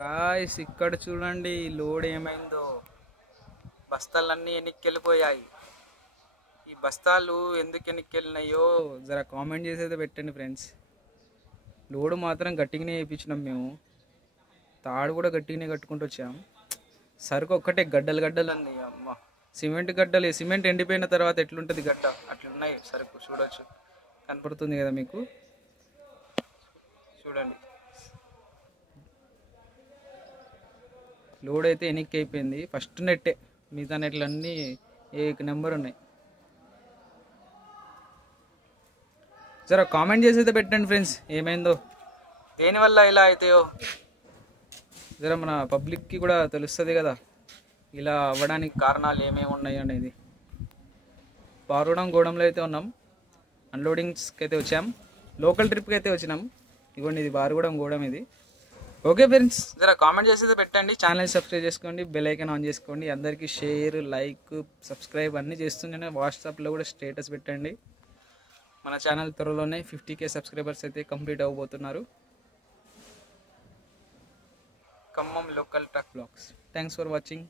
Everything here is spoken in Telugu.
గాయ్స్ ఇక్కడ చూడండి లోడ్ ఏమైందో. బస్తాలన్నీ ఎన్నికెళ్ళిపోయాయి. ఈ బస్తాలు ఎందుకు ఎన్నికెళ్ళినాయో జర కామెంట్ చేసేది పెట్టండి ఫ్రెండ్స్. లోడ్ మాత్రం గట్టిగానే వేయించినాం మేము. తాడు కూడా గట్టిగానే కట్టుకుంటూ వచ్చాం. సరుకు ఒక్కటే గడ్డలు గడ్డలు అండి. అమ్మ సిమెంట్ గడ్డలు. సిమెంట్ ఎండిపోయిన తర్వాత ఎట్లుంటుంది గడ్డ అట్లున్నాయి సరుకు. చూడొచ్చు, కనపడుతుంది కదా మీకు. చూడండి, లోడ్ అయితే ఎన్నిక్ అయిపోయింది. ఫస్ట్ నెట్టే, మిగతా నెట్లన్నీ నెంబర్ ఉన్నాయి. జర కామెంట్ చేసి అయితే పెట్టండి ఫ్రెండ్స్, ఏమైందో, దేనివల్ల ఇలా అవుతాయో. జర మన పబ్లిక్కి కూడా తెలుస్తుంది కదా ఇలా అవ్వడానికి కారణాలు ఏమేమి ఉన్నాయి అనేది. గూడెంలో అయితే ఉన్నాం. అన్లోడింగ్స్కి అయితే వచ్చాం. లోకల్ ట్రిప్కి అయితే వచ్చినాం. ఇదిగోండి, ఇది గూడెం ఇది. ఓకే ఫ్రెండ్స్, జర కామెంట్ చేసి పెట్టండి. ఛానల్ సబ్స్క్రైబ్ చేసుకోండి, బెల్ ఐకాన్ ఆన్ చేసుకోండి. అందరికీ షేర్, లైక్, సబ్స్క్రైబ్ అన్నీ చేస్తుండే. వాట్సాప్లో కూడా స్టేటస్ పెట్టండి. మన ఛానల్ త్వరలోనే 50K సబ్స్క్రైబర్స్ అయితే కంప్లీట్ అవ్వబోతున్నారు. Khammam local truck vlogs. Thanks for watching.